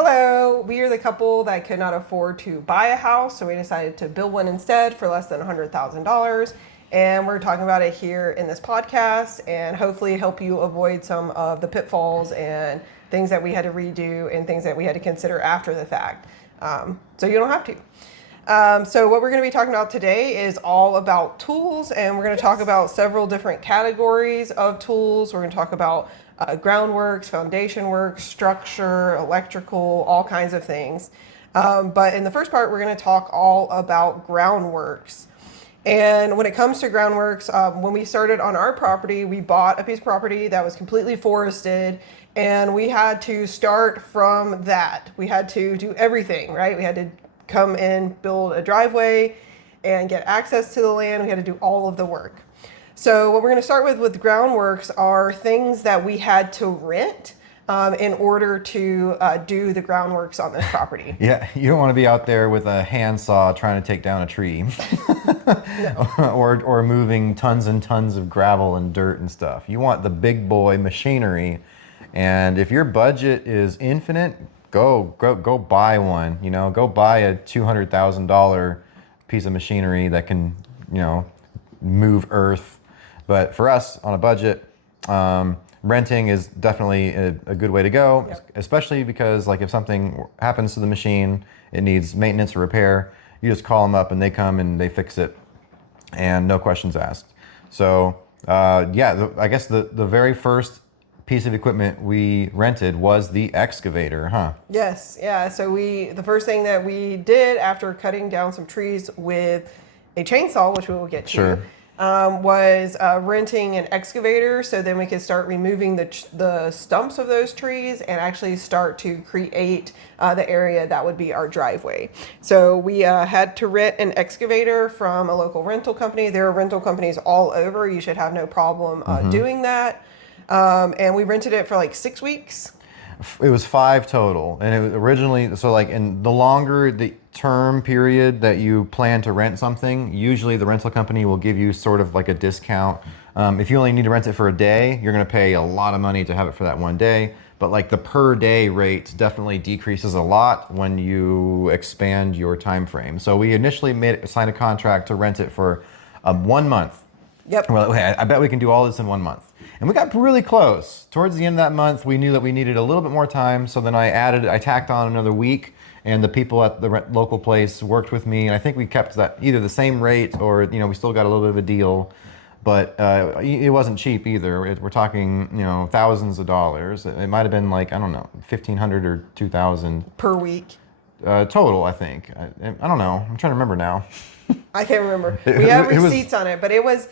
Hello, we are the couple that could not afford to buy a house, so we decided to build one instead for less than $100,000. And we're talking about it here in this podcast and hopefully help you avoid some of the pitfalls and things that we had to redo and things that we had to consider after the fact. So you don't have to. So what we're going to be talking about today is all about tools, and we're going to talk about several different categories of tools. We're going to talk about groundworks, foundation work, structure, electrical, all kinds of things. But in the first part, we're going to talk all about groundworks. And when it comes to groundworks, when we started on our property, we bought a piece of property that was completely forested, and we had to start from that. We had to do everything, right? We had to come in, build a driveway, and get access to the land. We had to do all of the work. So what we're going to start with groundworks are things that we had to rent in order to do the groundworks on this property. Yeah, you don't want to be out there with a handsaw trying to take down a tree. or moving tons and tons of gravel and dirt and stuff. You want the big boy machinery. And if your budget is infinite, go buy one. Go buy a $200,000 piece of machinery that can, move earth. But for us, on a budget, renting is definitely a good way to go, yep. Especially because if something happens to the machine, it needs maintenance or repair, you just call them up and they come and they fix it and no questions asked. So I guess the very first piece of equipment we rented was the excavator, huh? Yes, yeah. So the first thing that we did after cutting down some trees with a chainsaw, which we will get to, sure. Was renting an excavator, so then we could start removing the stumps of those trees and actually start to create the area that would be our driveway. So we had to rent an excavator from a local rental company. There are rental companies all over. You should have no problem doing that. And we rented it for like 6 weeks. It was 5 total, and it was originally in the longer the term period that you plan to rent something, usually the rental company will give you sort of like a discount. If you only need to rent it for a day, you're going to pay a lot of money to have it for that one day. But the per day rate definitely decreases a lot when you expand your time frame. So we initially signed a contract to rent it for 1 month. Yep. Well, I bet we can do all this in 1 month. And we got really close. Towards the end of that month, we knew that we needed a little bit more time. So then I tacked on another week, and the people at the local place worked with me. And I think we kept that either the same rate or, we still got a little bit of a deal. But it wasn't cheap either. We're talking, thousands of dollars. It might have been $1,500 or $2,000 per week. Total, I think. I don't know. I'm trying to remember now. I can't remember. We have receipts on it, but it was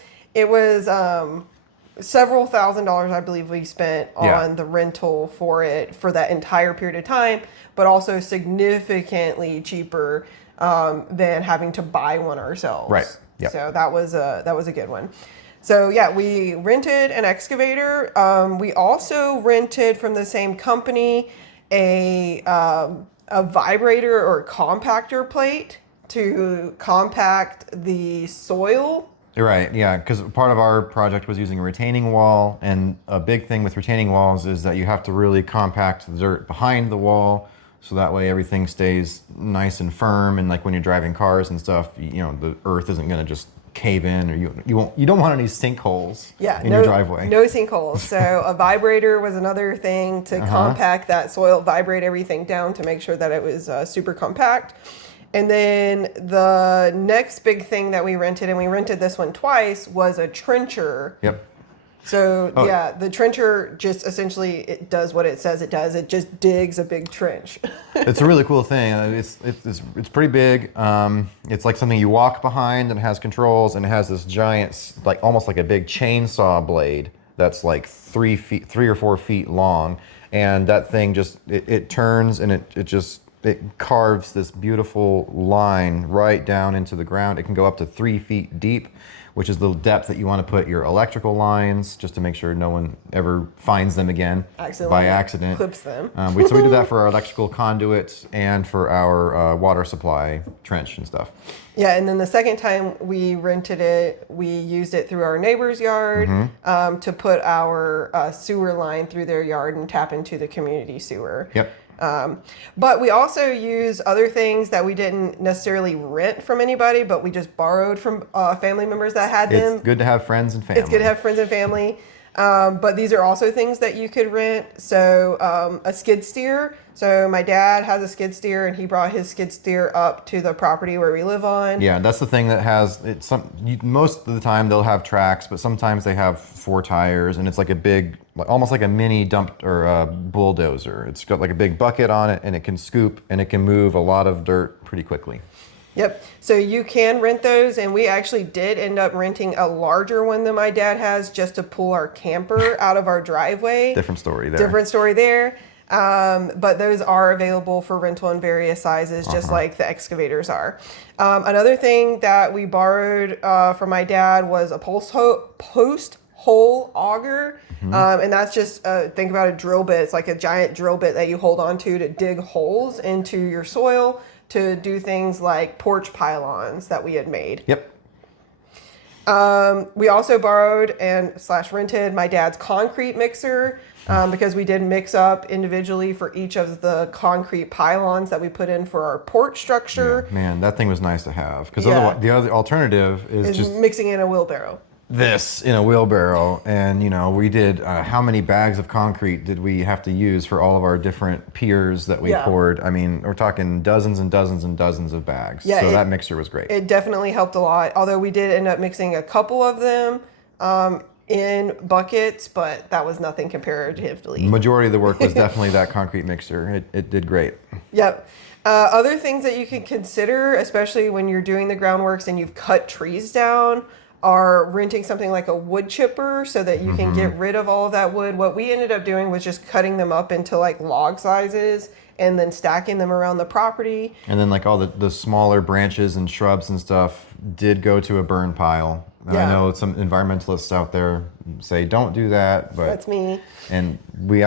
several $1,000s, I believe, we spent on the rental for it for that entire period of time, but also significantly cheaper than having to buy one ourselves. Right. Yep. So that was a good one. So yeah, we rented an excavator. We also rented from the same company a vibrator or compactor plate to compact the soil. Right, yeah, because part of our project was using a retaining wall, and a big thing with retaining walls is that you have to really compact the dirt behind the wall, so that way everything stays nice and firm, and when you're driving cars and stuff, the earth isn't going to just cave in, or you don't want any sinkholes in your driveway. No sinkholes. So a vibrator was another thing to compact that soil, vibrate everything down to make sure that it was super compact. And then the next big thing that we rented, and we rented this one twice, was a trencher. Yep. So the trencher just essentially, it does what it says it does. It just digs a big trench. It's a really cool thing. It's pretty big. It's like something you walk behind, and it has controls, and it has this giant, almost like a big chainsaw blade that's 3 or 4 feet long, and that thing just it turns, and it carves this beautiful line right down into the ground. It can go up to 3 feet deep, which is the depth that you want to put your electrical lines, just to make sure no one ever finds them again by accident. Clips them. So we did that for our electrical conduits and for our water supply trench and stuff. Yeah, and then the second time we rented it, we used it through our neighbor's yard to put our sewer line through their yard and tap into the community sewer. Yep. But we also use other things that we didn't necessarily rent from anybody, but we just borrowed from family members that had them. It's good to have friends and family. It's good to have friends and family. But these are also things that you could rent. So a skid steer. So my dad has a skid steer, and he brought his skid steer up to the property where we live on. Yeah, that's the thing that has it's most of the time they'll have tracks, but sometimes they have 4 tires, and it's like a big, almost like a mini dump or a bulldozer. It's got like a big bucket on it, and it can scoop and it can move a lot of dirt pretty quickly. Yep. So you can rent those, and we actually did end up renting a larger one than my dad has just to pull our camper out of our driveway. Different story there. But those are available for rental in various sizes, just like the excavators are. Another thing that we borrowed from my dad was a post hole auger. And that's just, think about a drill bit. It's like a giant drill bit that you hold onto to dig holes into your soil to do things like porch pylons that we had made. Yep. We also borrowed and / rented my dad's concrete mixer because we did mix up individually for each of the concrete pylons that we put in for our porch structure. Yeah, man, that thing was nice to have because Yeah. otherwise the other alternative is just mixing in a wheelbarrow. this in a wheelbarrow, and we did how many bags of concrete did we have to use for all of our different piers that we poured? I mean, we're talking dozens and dozens and dozens of bags. Yeah, so that mixer was great. It definitely helped a lot, although we did end up mixing a couple of them in buckets, but that was nothing comparatively. Majority of the work was definitely that concrete mixer. It did great. Yep. Other things that you can consider, especially when you're doing the groundworks and you've cut trees down, are renting something like a wood chipper so that you can get rid of all of that wood. What we ended up doing was just cutting them up into like log sizes and then stacking them around the property. And then like all the smaller branches and shrubs and stuff did go to a burn pile. Yeah. I know some environmentalists out there say don't do that, but That's me. And we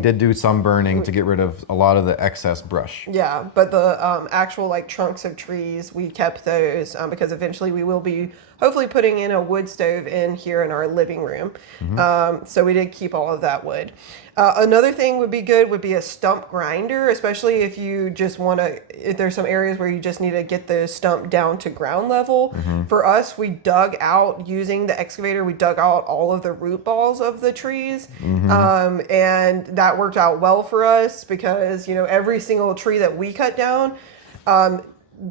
did do some burning to get rid of a lot of the excess brush. Yeah, but the actual like trunks of trees, we kept those because eventually we will be hopefully putting in a wood stove in here in our living room. So we did keep all of that wood. Another thing would be a stump grinder, especially if you just want to, if there's some areas where you just need to get the stump down to ground level. For us, we dug out, using the excavator, we dug out all of the root balls of the trees. And that worked out well for us because, every single tree that we cut down,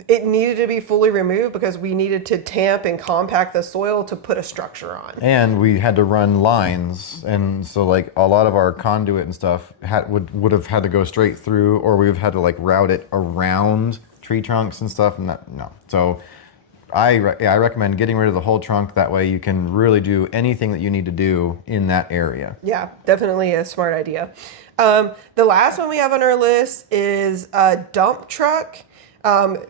it needed to be fully removed because we needed to tamp and compact the soil to put a structure on. And we had to run lines, and so like a lot of our conduit and stuff would have had to go straight through, or we would have had to like route it around tree trunks and stuff. And no. So I recommend getting rid of the whole trunk. That way you can really do anything that you need to do in that area. Yeah, definitely a smart idea. The last one we have on our list is a dump truck.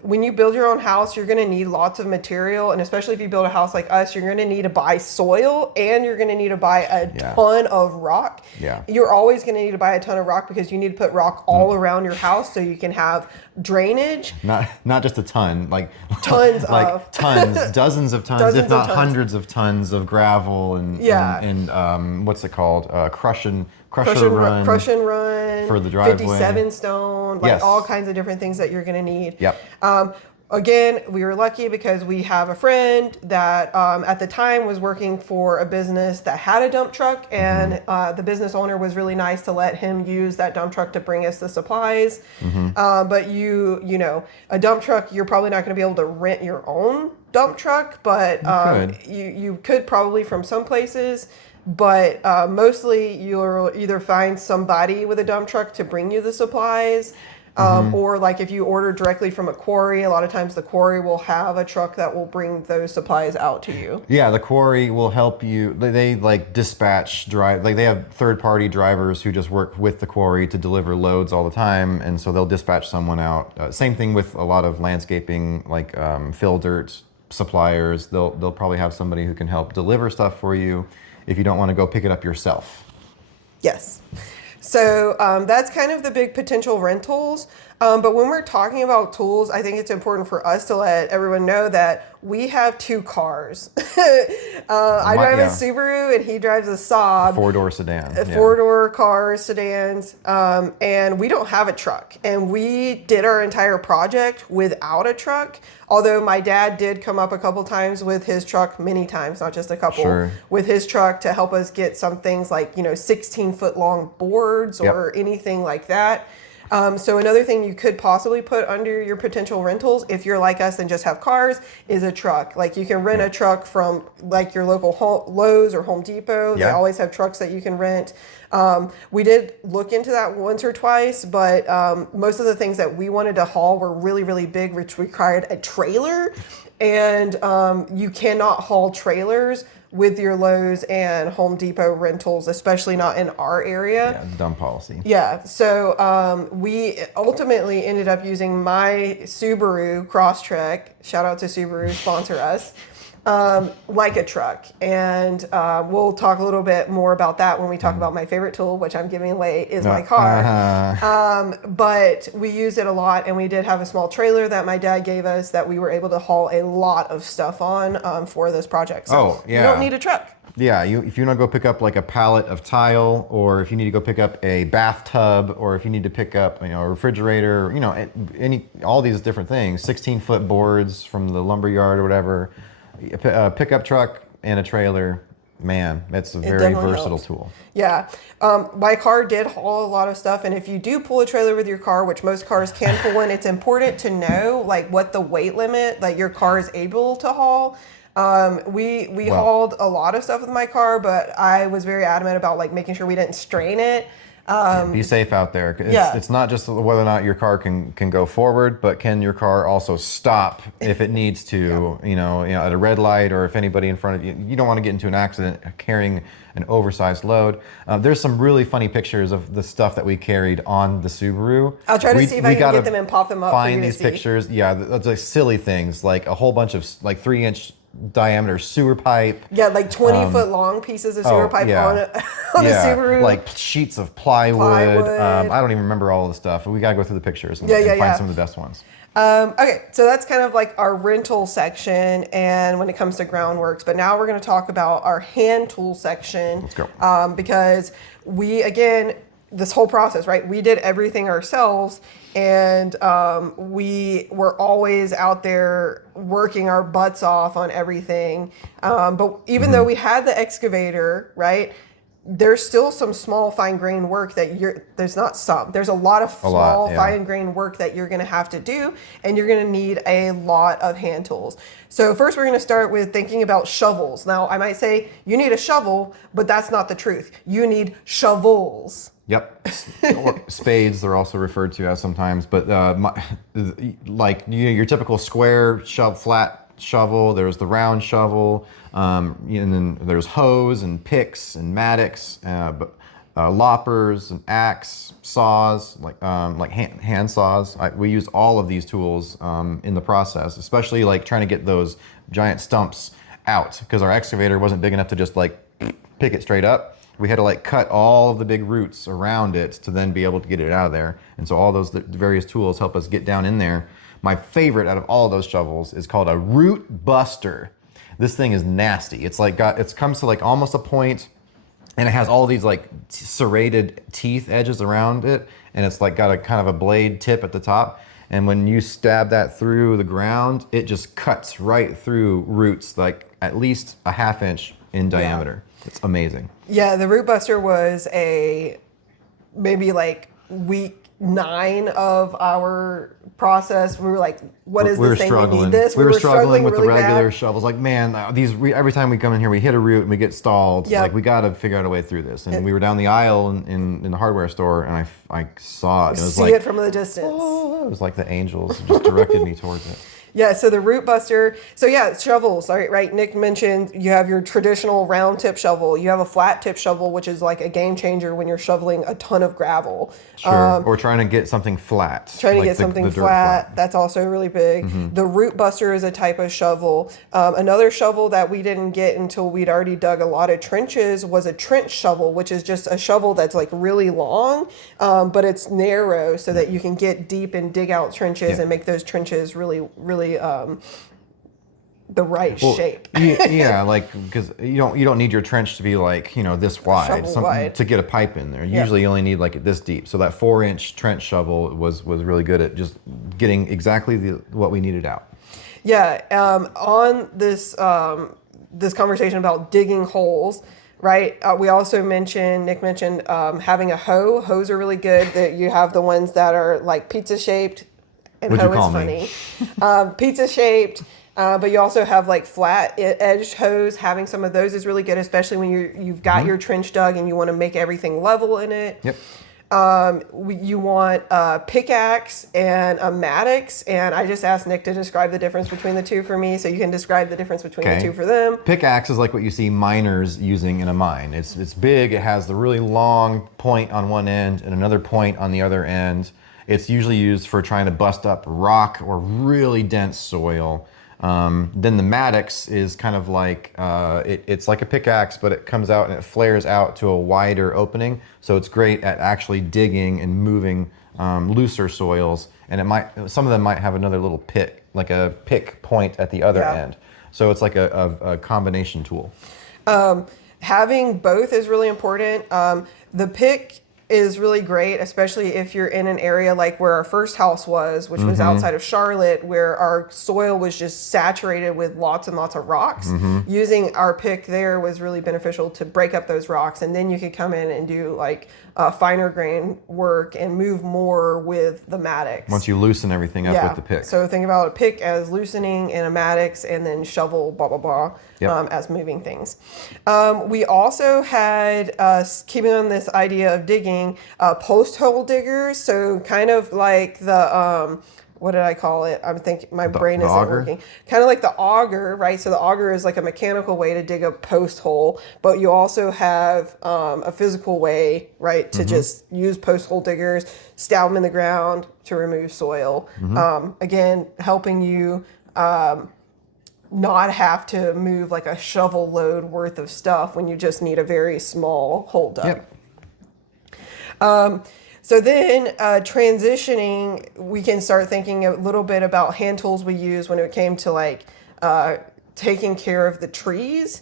When you build your own house, you're going to need lots of material. And especially if you build a house like us, you're going to need to buy soil and you're going to need to buy a ton of rock. Yeah. You're always going to need to buy a ton of rock because you need to put rock all around your house so you can have drainage. Not just a ton, like tons tons, dozens of tons, Dozens if not of tons. hundreds of tons of gravel and what's it called? Crush and run for the driveway. 57 stone, all kinds of different things that you're going to need. Yep. Again, we were lucky because we have a friend that at the time was working for a business that had a dump truck, and the business owner was really nice to let him use that dump truck to bring us the supplies. But a dump truck, you're probably not going to be able to rent your own dump truck, but you could probably from some places. But mostly you'll either find somebody with a dump truck to bring you the supplies, or like if you order directly from a quarry, a lot of times the quarry will have a truck that will bring those supplies out to you. Yeah, the quarry will help you. They like dispatch they have third-party drivers who just work with the quarry to deliver loads all the time, and so they'll dispatch someone out. Same thing with a lot of landscaping, like fill dirt suppliers. They'll probably have somebody who can help deliver stuff for you if you don't want to go pick it up yourself. Yes. So that's kind of the big potential rentals. But when we're talking about tools, I think it's important for us to let everyone know that we have 2 cars. I drive a Yeah. Subaru and he drives a Saab. 4-door sedan. Yeah. 4-door cars, sedans, and we don't have a truck. And we did our entire project without a truck. Although my dad did come up a couple times with his truck, many times, not just a couple, Sure. with his truck to help us get some things like, 16-foot long boards or anything like that. So another thing you could possibly put under your potential rentals, if you're like us and just have cars, is a truck. Like you can rent a truck from like your local Lowe's or Home Depot. They always have trucks that you can rent. We did look into that once or twice, but most of the things that we wanted to haul were really, really big, which required a trailer. And you cannot haul trailers with your Lowe's and Home Depot rentals, especially not in our area. Yeah, dumb policy. Yeah, so we ultimately ended up using my Subaru Crosstrek, shout out to Subaru, sponsor us, like a truck. And we'll talk a little bit more about that when we talk about my favorite tool, which I'm giving away is my car. But we used it a lot, and we did have a small trailer that my dad gave us that we were able to haul a lot of stuff on for this project. So you don't need a truck. Yeah, if you want to go pick up like a pallet of tile, or if you need to go pick up a bathtub, or if you need to pick up a refrigerator, all these different things, 16-foot boards from the lumber yard or whatever, a pickup truck and a trailer, man, it's a very versatile tool. Yeah, my car did haul a lot of stuff, and if you do pull a trailer with your car, which most cars can pull in, it's important to know like what the weight limit that your car is able to haul. We hauled a lot of stuff with my car, but I was very adamant about like making sure we didn't strain it. Be safe out there. It's not just whether or not your car can go forward, but can your car also stop if it needs to, at a red light, or if anybody in front of you, you don't want to get into an accident carrying an oversized load. There's some really funny pictures of the stuff that we carried on the Subaru. I'll try to see if I can get them and pop them up for you to see. Find these pictures. Yeah, that's like silly things, like a whole bunch of like 3-inch diameter sewer pipe. Yeah, like 20-foot long pieces of sewer pipe on a Subaru. Like sheets of plywood. I don't even remember all of the stuff. We got to go through the pictures and find some of the best ones. Okay, so that's kind of like our rental section and when it comes to Groundworks. But now we're going to talk about our hand tool section. Let's go. Because this whole process, right? We did everything ourselves, and we were always out there working our butts off on everything. But even though we had the excavator, right, there's still some small fine grain work there's a lot of small fine grain work that you're going to have to do, and you're going to need a lot of hand tools. So first we're going to start with thinking about shovels. Now I might say you need a shovel, but that's not the truth. You need shovels. Yep, or spades they're also referred to as sometimes, but your typical square flat shovel. There's the round shovel, and then there's hoes and picks and mattocks, loppers and axe, saws, like hand saws. We use all of these tools in the process, especially like trying to get those giant stumps out, because our excavator wasn't big enough to just like pick it straight up. We had to like cut all of the big roots around it to then be able to get it out of there. And so all those various tools help us get down in there. My favorite out of all of those shovels is called a root buster. This thing is nasty. It's like it comes to like almost a point, and it has all these like serrated teeth edges around it, and it's like got a kind of a blade tip at the top. And when you stab that through the ground, it just cuts right through roots, like at least a 1/2 inch in diameter. It's amazing. Yeah, the root buster was maybe like week 9 of our process. We were like, what is this thing? We need this. We were struggling with really the regular bad. shovels. Like, man, every time we come in here, we hit a root and we get stalled. Yep. Like, we got to figure out a way through this. And we were down the aisle in the hardware store, and I saw it. It was See like, it from the distance. oh, it was like the angels just directed me towards it. Yeah, so the root buster. So yeah, shovels. Right. Nick mentioned you have your traditional round tip shovel. You have a flat tip shovel, which is like a game changer when you're shoveling a ton of gravel. Sure. Or trying to get something flat, Trying to like get something the dirt flat, that's also really big. The root buster is a type of shovel. Another shovel that we didn't get until we'd already dug a lot of trenches was a trench shovel, which is just a shovel that's like really long, but it's narrow so that you can get deep and dig out trenches and make those trenches really, really the right shape. Yeah, like because you don't need your trench to be like this wide Shovel wide. to get a pipe in there. Usually you only need like this deep. So that 4-inch trench shovel was really good at just getting exactly what we needed out. Yeah. On this this conversation about digging holes. Right. We also Nick mentioned having a hoe. Hoes are really good. That you have the ones that are like pizza shaped. And What'd hoe you is call funny. Pizza shaped. But you also have like flat edged hoes. Having some of those is really good, especially when you've got your trench dug and you want to make everything level in it. Yep. You want a pickaxe and a mattox, and I just asked Nick to describe the difference between the two for me, so you can describe the difference between the two for them. Pickaxe is like what you see miners using in a mine. It's big. It has the really long point on one end and another point on the other end. It's usually used for trying to bust up rock or really dense soil. Then the mattox is kind of like it's like a pickaxe, but it comes out and it flares out to a wider opening. So it's great at actually digging and moving looser soils. And some of them might have another little pick, like a pick point at the other end. So it's like a combination tool. Having both is really important. The pick is really great, especially if you're in an area like where our first house was, which was outside of Charlotte, where our soil was just saturated with lots and lots of rocks. Using our pick there was really beneficial to break up those rocks, and then you could come in and do like finer grain work and move more with the mattox. Once you loosen everything up with the pick. So think about a pick as loosening and a mattox, and then shovel, blah, blah, blah, as moving things. We also had, keeping on this idea of digging, post hole diggers. So kind of like the, what did I call it? I'm thinking my brain isn't working. Kind of like the auger, right? So the auger is like a mechanical way to dig a post hole, but you also have a physical way, right, to just use post hole diggers, stab them in the ground to remove soil. Again, helping you not have to move like a shovel load worth of stuff when you just need a very small hole dug. So then transitioning, we can start thinking a little bit about hand tools we use when it came to like taking care of the trees.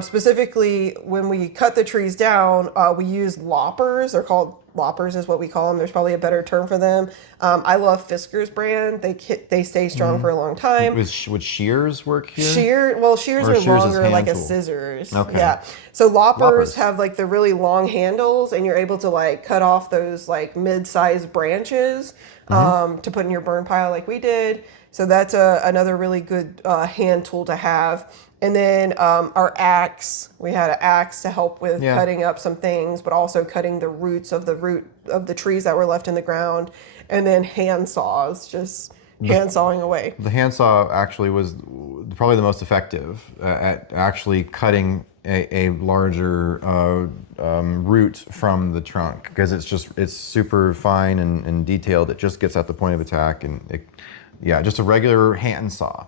Specifically, when we cut the trees down, we use loppers. They're called loppers is what we call them. There's probably a better term for them. I love Fisker's brand. They stay strong for a long time. Would shears work here? Shears are longer, like a scissors. Okay. Yeah. So loppers have like the really long handles, and you're able to like cut off those like mid-sized branches to put in your burn pile like we did. So that's another really good hand tool to have. And then our axe, we had an axe to help with cutting up some things, but also cutting the roots of the trees that were left in the ground. And then hand saws, just hand sawing away. The handsaw actually was probably the most effective at actually cutting a larger root from the trunk, because it's super fine and detailed. It just gets at the point of attack, and just a regular hand saw.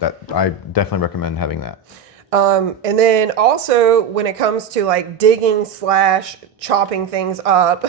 That I definitely recommend having that. And then also when it comes to like digging / chopping things up,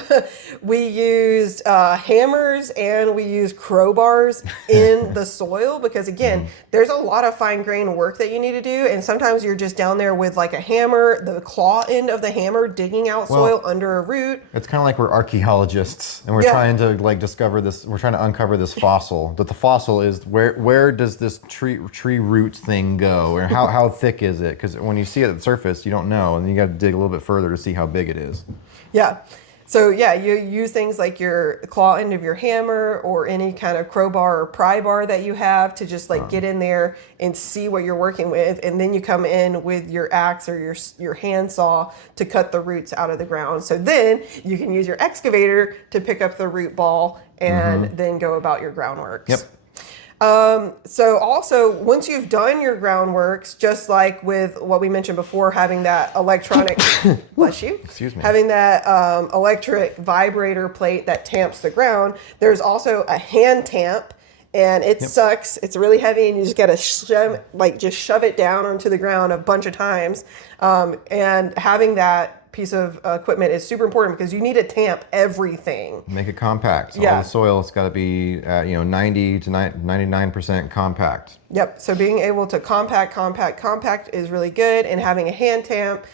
we used hammers and we used crowbars in the soil, because again, there's a lot of fine grain work that you need to do. And sometimes you're just down there with like a hammer, the claw end of the hammer, digging out soil under a root. It's kind of like we're archaeologists and we're trying to like discover this, we're trying to uncover this fossil. That the fossil is where does this tree root thing go, or how thick is it? Because when you see it at the surface, you don't know, and you got to dig a little bit further to see how big it is. Yeah. So you use things like your claw end of your hammer or any kind of crowbar or pry bar that you have to just like get in there and see what you're working with, and then you come in with your axe or your hand saw to cut the roots out of the ground. So then you can use your excavator to pick up the root ball and then go about your groundworks. Yep. So also, once you've done your groundworks, just like with what we mentioned before, having that electronic, bless you, Excuse me. having that electric vibrator plate that tamps the ground, there's also a hand tamp, and it sucks. It's really heavy, and you just gotta shove it down onto the ground a bunch of times. And having that piece of equipment is super important because you need to tamp everything. Make it compact. Yeah. All the soil has got to be 90 to 99% compact. Yep. So being able to compact is really good, and having a hand tamp.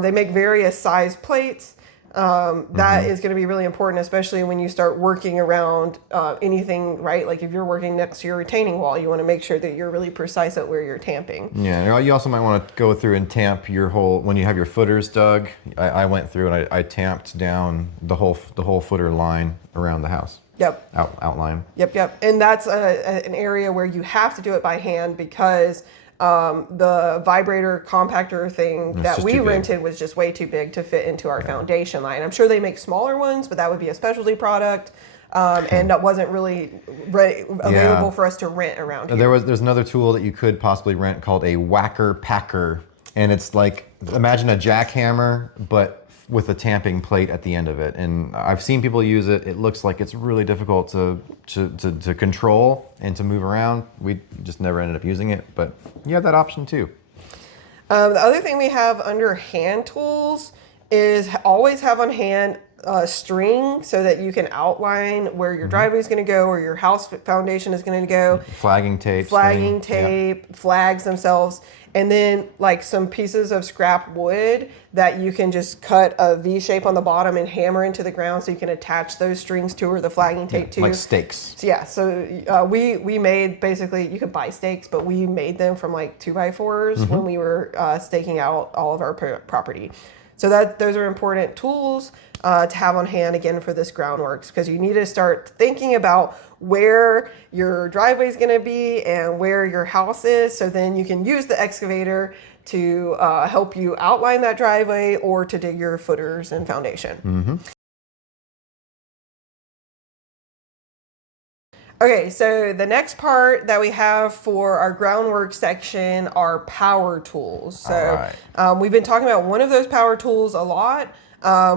They make various size plates. That is going to be really important, especially when you start working around anything, right? Like if you're working next to your retaining wall, you want to make sure that you're really precise at where you're tamping. Yeah, you also might want to go through and tamp your whole, when you have your footers dug. I went through and I tamped down the whole footer line around the house. Yep. Outline. Yep. And that's an area where you have to do it by hand because the vibrator compactor thing that we rented was just way too big to fit into our foundation line. I'm sure they make smaller ones, but that would be a specialty product. And that wasn't really available for us to rent around here. There's another tool that you could possibly rent called a whacker packer. And it's like, imagine a jackhammer, but with a tamping plate at the end of it. And I've seen people use it. It looks like it's really difficult to control and to move around. We just never ended up using it, but you have that option too. The other thing we have under hand tools is always have on hand string so that you can outline where your driveway is going to go or your house foundation is going to go. Flagging tape. Flags themselves. And then like some pieces of scrap wood that you can just cut a V shape on the bottom and hammer into the ground so you can attach those strings to or the flagging tape to. Like stakes. So we made basically, you could buy stakes, but we made them from like 2x4s when we were staking out all of our property. So those are important tools to have on hand again for this groundworks because you need to start thinking about where your driveway is going to be and where your house is. So then you can use the excavator to help you outline that driveway or to dig your footers and foundation. Okay, so the next part that we have for our groundwork section are power tools. So we've been talking about one of those power tools a lot,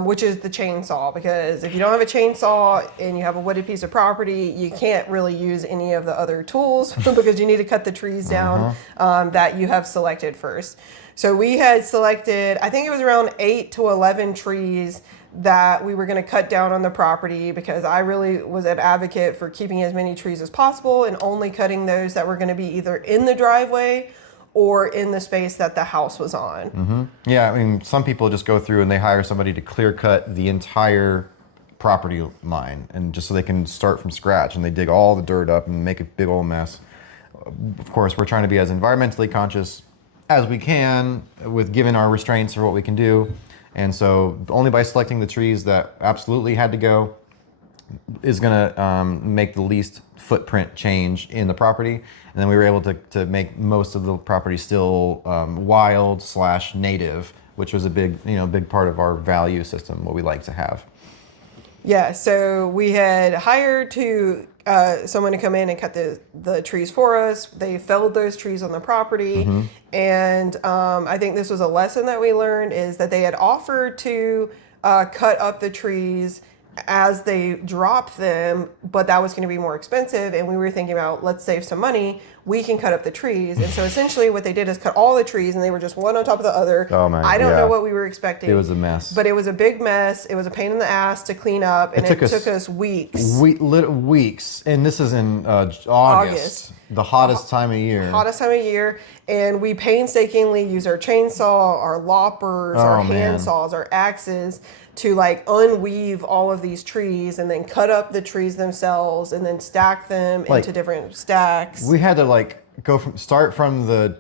which is the chainsaw, because if you don't have a chainsaw and you have a wooded piece of property, you can't really use any of the other tools because you need to cut the trees down that you have selected first. So we had selected, I think it was around 8 to 11 trees that we were going to cut down on the property because I really was an advocate for keeping as many trees as possible and only cutting those that were going to be either in the driveway or in the space that the house was on. Yeah, I mean, some people just go through and they hire somebody to clear cut the entire property line and just so they can start from scratch and they dig all the dirt up and make a big old mess. Of course, we're trying to be as environmentally conscious as we can with given our restraints for what we can do. And so only by selecting the trees that absolutely had to go is going to make the least footprint change in the property. And then we were able to make most of the property still wild/native, which was a big part of our value system, what we like to have. Yeah, so we had hired someone to come in and cut the trees for us. They felled those trees on the property. And I think this was a lesson that we learned is that they had offered to cut up the trees as they drop them, but that was going to be more expensive. And we were thinking about, let's save some money. We can cut up the trees. And so essentially what they did is cut all the trees and they were just one on top of the other. Oh man, I don't know what we were expecting. It was a mess. But it was a big mess. It was a pain in the ass to clean up. And it took us weeks. Weeks. And this is in August. The hottest time of year. Hottest time of year. And we painstakingly use our chainsaw, our loppers, our hand saws, our axes to like unweave all of these trees and then cut up the trees themselves and then stack them into different stacks. We had to start from the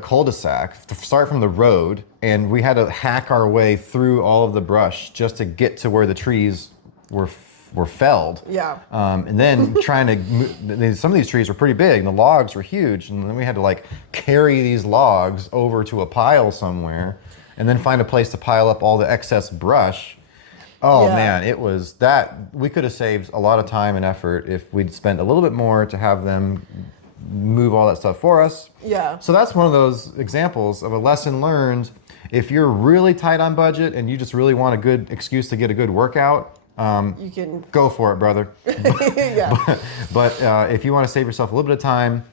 cul-de-sac, start from the road, and we had to hack our way through all of the brush just to get to where the trees were felled. Yeah. And then trying to move, some of these trees were pretty big and the logs were huge, and then we had to carry these logs over to a pile somewhere and then find a place to pile up all the excess brush. Oh Yeah. man, it was that we could have saved a lot of time and effort if we'd spent a little bit more to have them move all that stuff for us. Yeah. So that's one of those examples of a lesson learned. If you're really tight on budget and you just really want a good excuse to get a good workout, You can. go for it, brother. Yeah. But if you want to save yourself a little bit of time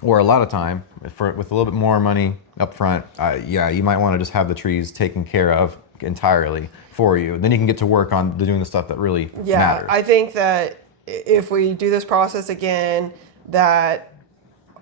or a lot of time with a little bit more money up front, yeah, you might want to just have the trees taken care of entirely for you. Then you can get to work on doing the stuff that really Yeah, matters. I think that if we do this process again, that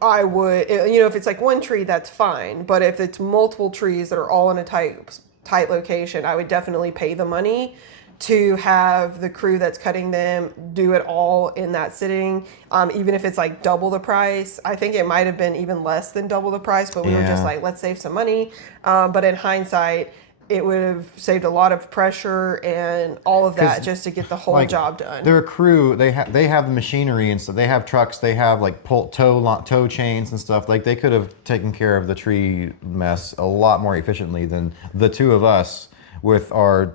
I would, if it's like one tree, that's fine. But if it's multiple trees that are all in a tight location, I would definitely pay the money to have the crew that's cutting them do it all in that sitting. Even if it's like double the price, I think it might have been even less than double the price, but we were just Yeah. like, let's save some money. But in hindsight, it would have saved a lot of pressure and all of that 'Cause, just to get the whole like, job done. They're a crew. They have the machinery and stuff. They have trucks. They have like tow chains and stuff. Like they could have taken care of the tree mess a lot more efficiently than the two of us with our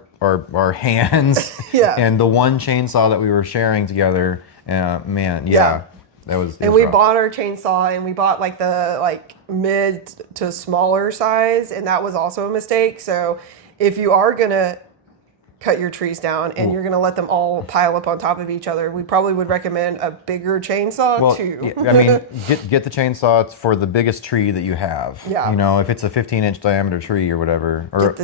hands Yeah. and the one chainsaw that we were sharing together. Man, Yeah. that was. It And was we rough. bought our chainsaw and we bought like the mid to smaller size, and that was also a mistake. So if you are gonna cut your trees down and you're gonna let them all pile up on top of each other, we probably would recommend a bigger chainsaw Well, too. I mean, get the chainsaw for the biggest tree that you have. Yeah. You know, if it's a 15-inch diameter tree or whatever, or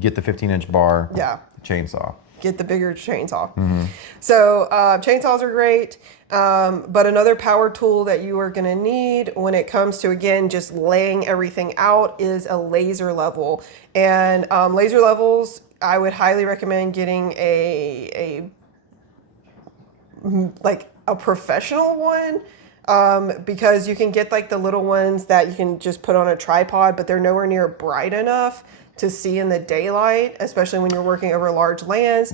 get the 15-inch bar. Yeah. Chainsaw. Get the bigger chainsaw. Mm-hmm. So chainsaws are great, but another power tool that you are going to need when it comes to, again, just laying everything out is a laser level. And laser levels, I would highly recommend getting a professional one, because you can get like the little ones that you can just put on a tripod, but they're nowhere near bright enough to see in the daylight, especially when you're working over large lands.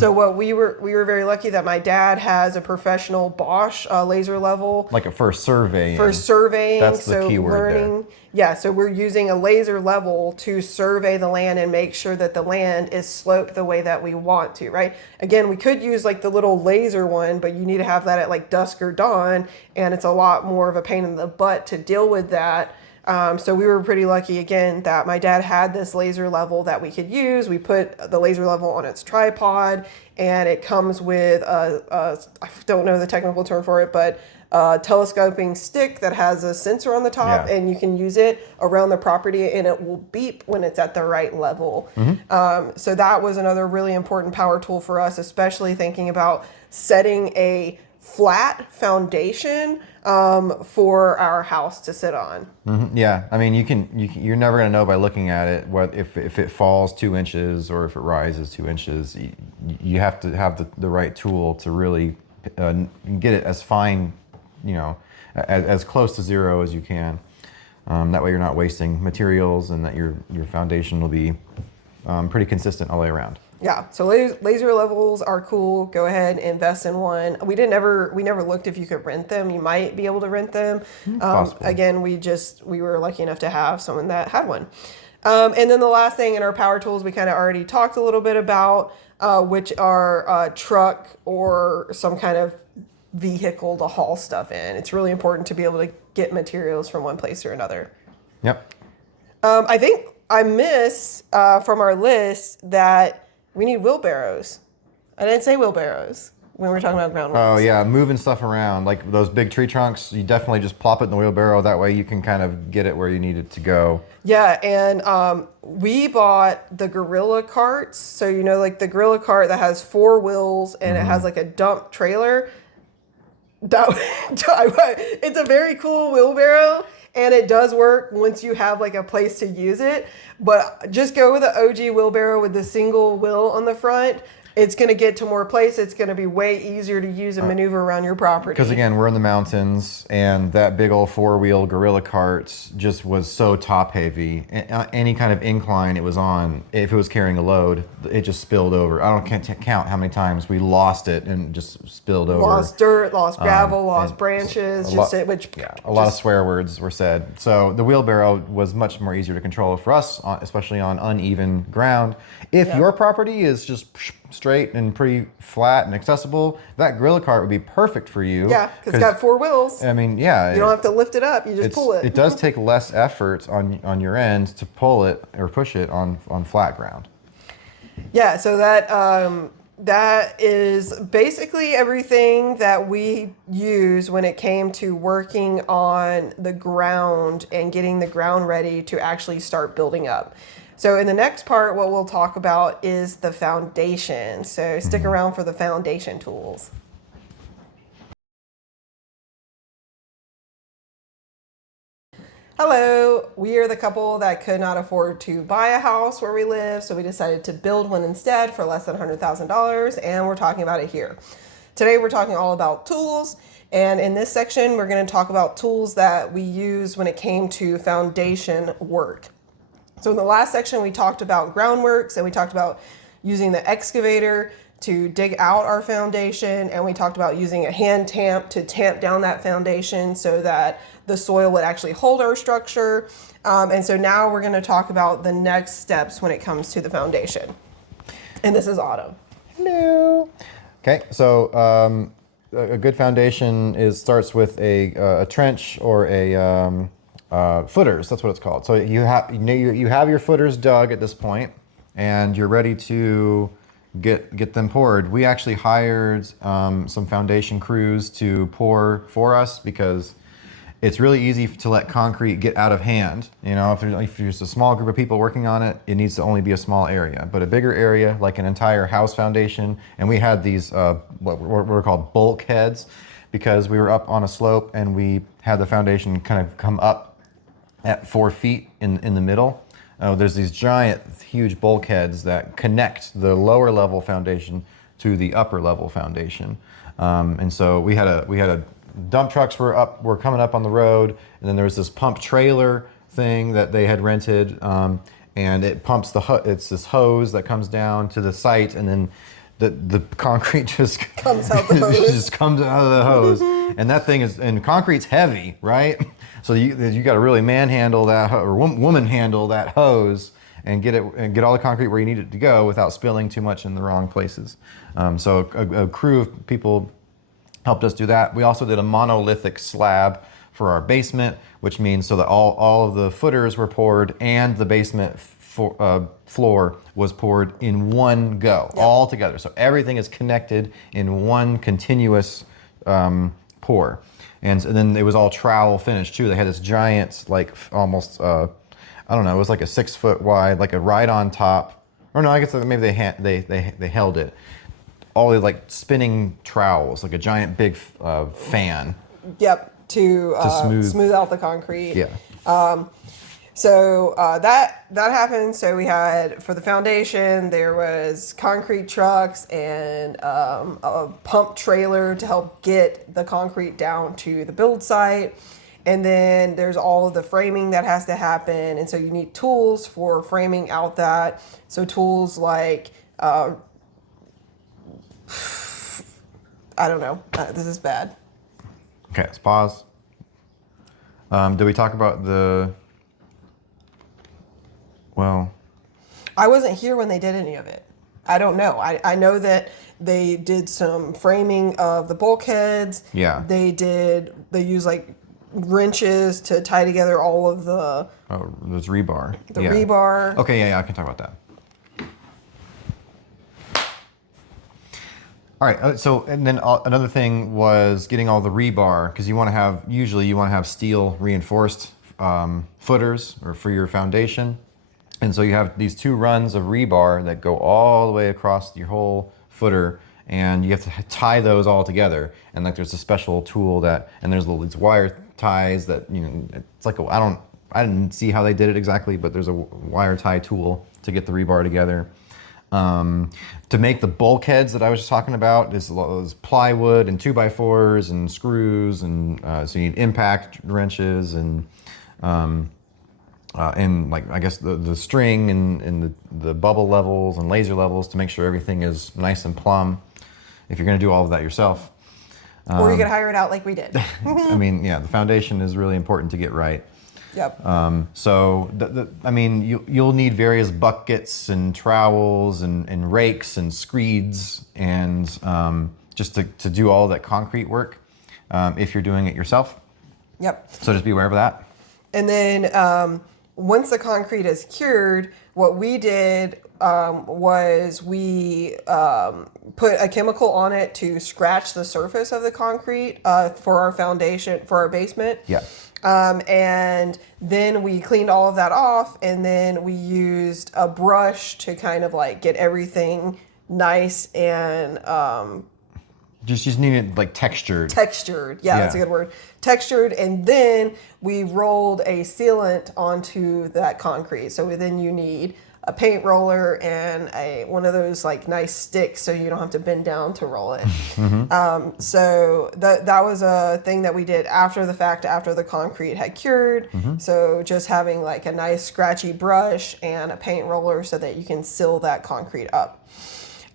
So what we were very lucky that my dad has a professional Bosch laser level Like for surveying. for surveying. That's the so key word there. learning. Yeah, so we're using a laser level to survey the land and make sure that the land is sloped the way that we want to, right? Again, we could use like the little laser one, but you need to have that at like dusk or dawn, and it's a lot more of a pain in the butt to deal with that. So we were pretty lucky, again, that my dad had this laser level that we could use. We put the laser level on its tripod, and it comes with I don't know the technical term for it, but a telescoping stick that has a sensor on the top, Yeah. and you can use it around the property, and it will beep when it's at the right level. So that was another really important power tool for us, especially thinking about setting a flat foundation for our house to sit on. Yeah, I mean, you're never gonna know by looking at it what if it falls 2 inches or if it rises 2 inches. You have to have the right tool to really get it as fine, as close to zero as you can. That way, you're not wasting materials, and that your foundation will be pretty consistent all the way around. Yeah, so laser levels are cool. Go ahead, invest in one. We never looked if you could rent them. You might be able to rent them. Possible. Again, we were lucky enough to have someone that had one. And then the last thing in our power tools we kind of already talked a little bit about, which are truck or some kind of vehicle to haul stuff in. It's really important to be able to get materials from one place or another. Yep. I think I miss from our list that we need wheelbarrows. I didn't say wheelbarrows when we were talking about Groundworks. Oh yeah, moving stuff around like those big tree trunks. You definitely just plop it in the wheelbarrow. That way you can kind of get it where you need it to go. Yeah, and we bought the Gorilla carts. So like the Gorilla cart that has 4 wheels and it has like a dump trailer. It's a very cool wheelbarrow, and it does work once you have like a place to use it. But just go with the OG wheelbarrow with the single wheel on the front. It's going to get to more place. It's going to be way easier to use and maneuver around your property. Because again, we're in the mountains, and that big old 4-wheel Gorilla cart just was so top heavy. Any kind of incline it was on, if it was carrying a load, it just spilled over. I can't count how many times we lost it and just spilled over. Lost dirt, lost gravel, lost and branches. a lot of swear words were said. So the wheelbarrow was much more easier to control for us, especially on uneven ground. If your property is just straight and pretty flat and accessible, that Gorilla cart would be perfect for you. Yeah, because it's got 4 wheels. I mean, yeah. You don't have to lift it up. You just pull it. It does take less effort on your end to pull it or push it on flat ground. Yeah, so that is basically everything that we use when it came to working on the ground and getting the ground ready to actually start building up. So in the next part, what we'll talk about is the foundation. So stick around for the foundation tools. Hello, we are the couple that could not afford to buy a house where we live, so we decided to build one instead for less than $100,000, and we're talking about it here. Today we're talking all about tools, and in this section we're going to talk about tools that we use when it came to foundation work. So in the last section we talked about Groundworks, and we talked about using the excavator to dig out our foundation, and we talked about using a hand tamp to tamp down that foundation so that the soil would actually hold our structure. And so now we're going to talk about the next steps when it comes to the foundation. And this is Autumn. Hello. Okay, so a good foundation starts with a trench or a footers. That's what it's called. So you have your footers dug at this point, and you're ready to get them poured. We actually hired some foundation crews to pour for us because it's really easy to let concrete get out of hand. You know, if there's a small group of people working on it, it needs to only be a small area. But a bigger area, like an entire house foundation, and we had these what were called bulkheads, because we were up on a slope and we had the foundation kind of come up at 4 feet in the middle. There's these giant, huge bulkheads that connect the lower level foundation to the upper level foundation. And so we had a dump trucks were coming up on the road, and then there was this pump trailer thing that they had rented, and it pumps it's this hose that comes down to the site, and then the concrete just comes out the hose. just comes out of the hose, and that thing and concrete's heavy, right? So you got to really manhandle that or woman handle that hose and get all the concrete where you need it to go without spilling too much in the wrong places. So a crew of people helped us do that. We also did a monolithic slab for our basement, which means so that all of the footers were poured and the basement floor was poured in one go, all together. So everything is connected in one continuous pour. And then it was all trowel finished too. They had this giant, like almost, I don't know, it was like a 6 foot wide, like a ride-on top. Or no, I guess maybe they held it. All these like spinning trowels, like a giant big fan. Yep, to smooth out the concrete. Yeah. So that happened. So we had, for the foundation, there was concrete trucks and a pump trailer to help get the concrete down to the build site. And then there's all of the framing that has to happen. And so you need tools for framing out that. So tools like, I don't know, this is bad. Okay, let's pause. Did we talk about I wasn't here when they did any of it. I don't know. I know that they did some framing of the bulkheads. Yeah. They use like wrenches to tie together all of the there's rebar. rebar. Okay, yeah, I can talk about that. All right, so and then another thing was getting all the rebar, because you want to have steel reinforced footers or for your foundation. And so you have these 2 runs of rebar that go all the way across your whole footer, and you have to tie those all together. And like there's a special tool and there's these wire ties that, you know, it's like I didn't see how they did it exactly, but there's a wire tie tool to get the rebar together. To make the bulkheads that I was just talking about, is plywood and 2x4s and screws, and so you need impact wrenches and like I guess the string and the bubble levels and laser levels to make sure everything is nice and plumb. If you're going to do all of that yourself, or you could hire it out like we did. I mean, yeah, the foundation is really important to get right. Yep. So, I mean, you'll need various buckets and trowels and rakes and screeds and just to do all that concrete work if you're doing it yourself. Yep. So just be aware of that. And then once the concrete is cured, what we did was we put a chemical on it to scratch the surface of the concrete for our foundation, for our basement. Yeah. And then we cleaned all of that off, and then we used a brush to kind of like get everything nice and Just need it like textured. textured. Yeah, that's a good word. Textured, and then we rolled a sealant onto that concrete. So then you need a paint roller and one of those like nice sticks, so you don't have to bend down to roll it. So that was a thing that we did after the fact, after the concrete had cured. So just having like a nice scratchy brush and a paint roller so that you can seal that concrete up.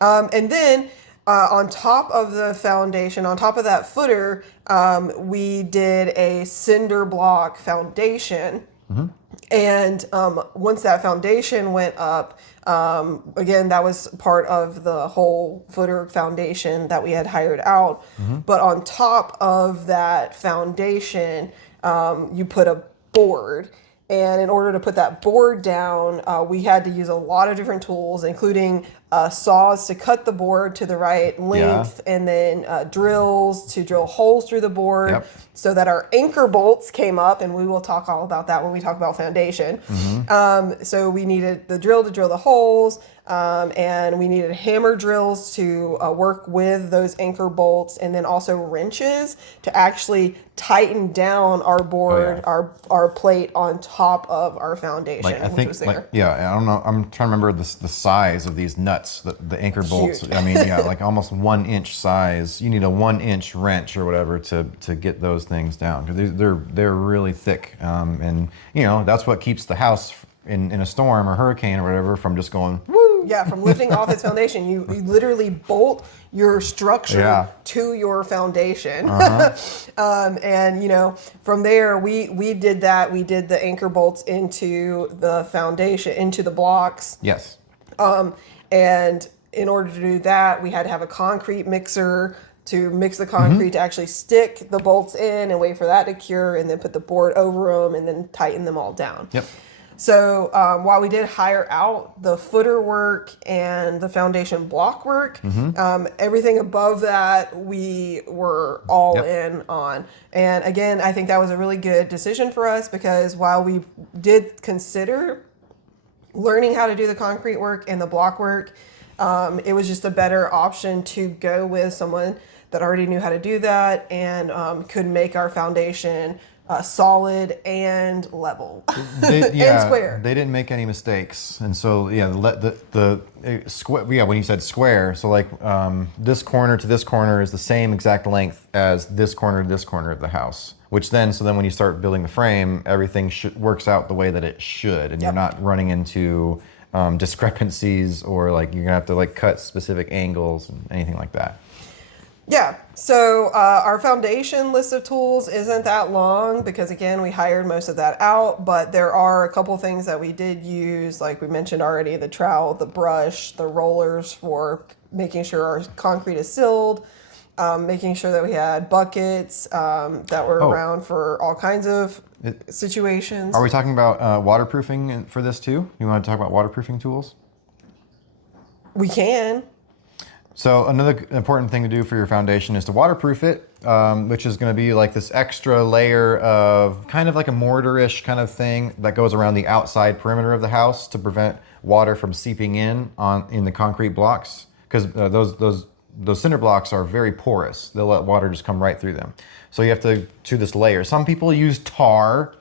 And then on top of the foundation, on top of that footer, we did a cinder block foundation. And once that foundation went up, again, that was part of the whole footer foundation that we had hired out. But on top of that foundation, you put a board. And in order to put that board down, we had to use a lot of different tools, including saws to cut the board to the right length, and then drills to drill holes through the board so that our anchor bolts came up. And we will talk all about that when we talk about foundation. So we needed the drill to drill the holes, and we needed hammer drills to work with those anchor bolts, and then also wrenches to actually tighten down our board, our plate on top of our foundation, Like, I which think, was there. I don't know. I'm trying to remember the size of these nuts, the anchor bolts. Huge. I mean, like almost 1 inch size. You need a 1 inch wrench or whatever to get those things down, because they're really thick. And that's what keeps the house in a storm or hurricane or whatever from just going woo. Yeah, from lifting off its foundation. You literally bolt your structure to your foundation. And from there we did that. We did the anchor bolts into the foundation, into the blocks. Yes. And in order to do that, we had to have a concrete mixer to mix the concrete to actually stick the bolts in and wait for that to cure, and then put the board over them and then tighten them all down. Yep. So while we did hire out the footer work and the foundation block work, everything above that we were all in on. And again, I think that was a really good decision for us, because while we did consider learning how to do the concrete work and the block work, it was just a better option to go with someone that already knew how to do that and could make our foundation solid and level and square. They didn't make any mistakes, and so the square. Yeah, when you said square, so like this corner to this corner is the same exact length as this corner to this corner of the house. Which then when you start building the frame, everything works out the way that it should, and you're not running into discrepancies, or like you're gonna have to like cut specific angles and anything like that. Yeah, so our foundation list of tools isn't that long, because again, we hired most of that out, but there are a couple things that we did use, like we mentioned already, the trowel, the brush, the rollers for making sure our concrete is sealed, making sure that we had buckets that were around for all kinds of situations. Are we talking about waterproofing for this too? You want to talk about waterproofing tools? We can. So another important thing to do for your foundation is to waterproof it, which is going to be like this extra layer of kind of like a mortar-ish kind of thing that goes around the outside perimeter of the house to prevent water from seeping in the concrete blocks, because those cinder blocks are very porous. They'll let water just come right through them. So you have to do this layer. Some people use tar,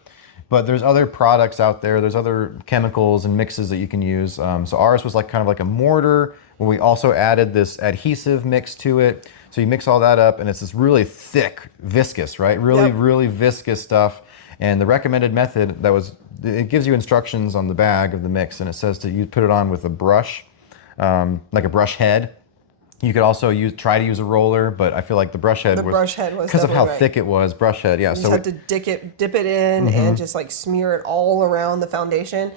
but there's other products out there. There's other chemicals and mixes that you can use. So ours was like kind of like a mortar, where we also added this adhesive mix to it. So you mix all that up, and it's this really thick, viscous, right? Really viscous stuff. And the recommended method it gives you instructions on the bag of the mix, and it says you put it on with a brush, like a brush head. You could also try to use a roller, but I feel like the brush head brush head was because of how definitely right. thick it was. Brush head, yeah. You just have to dip it in and just like smear it all around the foundation,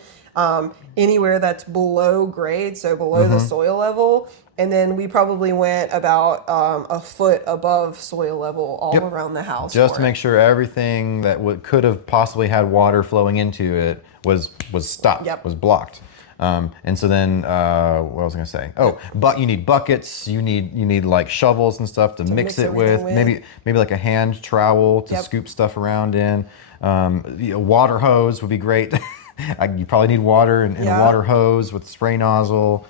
anywhere that's below grade, so below the soil level. And then we probably went about a foot above soil level all around the house. Just to make sure everything that could have possibly had water flowing into it was stopped, was blocked. And so then, what was I gonna say? Oh, but you need buckets, you need like shovels and stuff to mix it with. Maybe like a hand trowel to scoop stuff around in. Water hose would be great. You probably need water and a water hose with spray nozzle.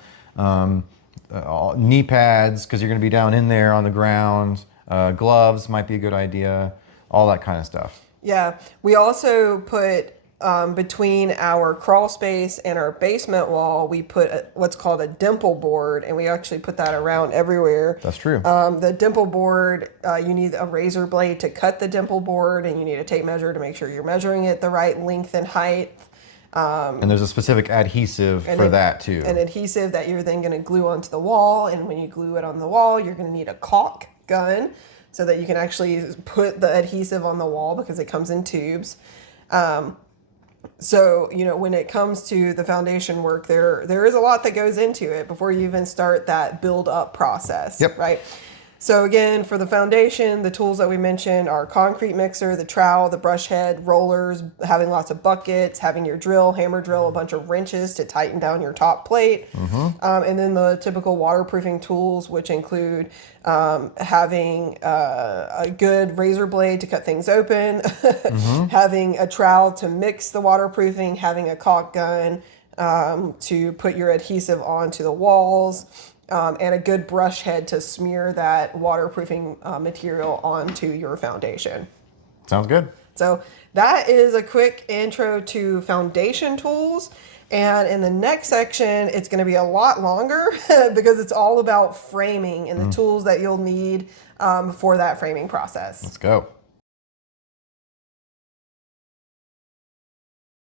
Knee pads because you're gonna be down in there on the ground. Gloves might be a good idea. All that kind of stuff. Yeah, we also put between our crawl space and our basement wall, we put what's called a dimple board, and we actually put that around everywhere. That's true. The dimple board, you need a razor blade to cut the dimple board, and you need a tape measure to make sure you're measuring it the right length and height. And there's a specific adhesive for that too. An adhesive that you're then going to glue onto the wall, and when you glue it on the wall, you're going to need a caulk gun so that you can actually put the adhesive on the wall because it comes in tubes. So, when it comes to the foundation work, there is a lot that goes into it before you even start that build up process, right? So again, for the foundation, the tools that we mentioned are concrete mixer, the trowel, the brush head, rollers, having lots of buckets, having your drill, hammer drill, a bunch of wrenches to tighten down your top plate. And then the typical waterproofing tools, which include having a good razor blade to cut things open, having a trowel to mix the waterproofing, having a caulk gun to put your adhesive onto the walls, and a good brush head to smear that waterproofing material onto your foundation. Sounds good. So that is a quick intro to foundation tools. And in the next section, it's going to be a lot longer because it's all about framing and the tools that you'll need for that framing process. Let's go.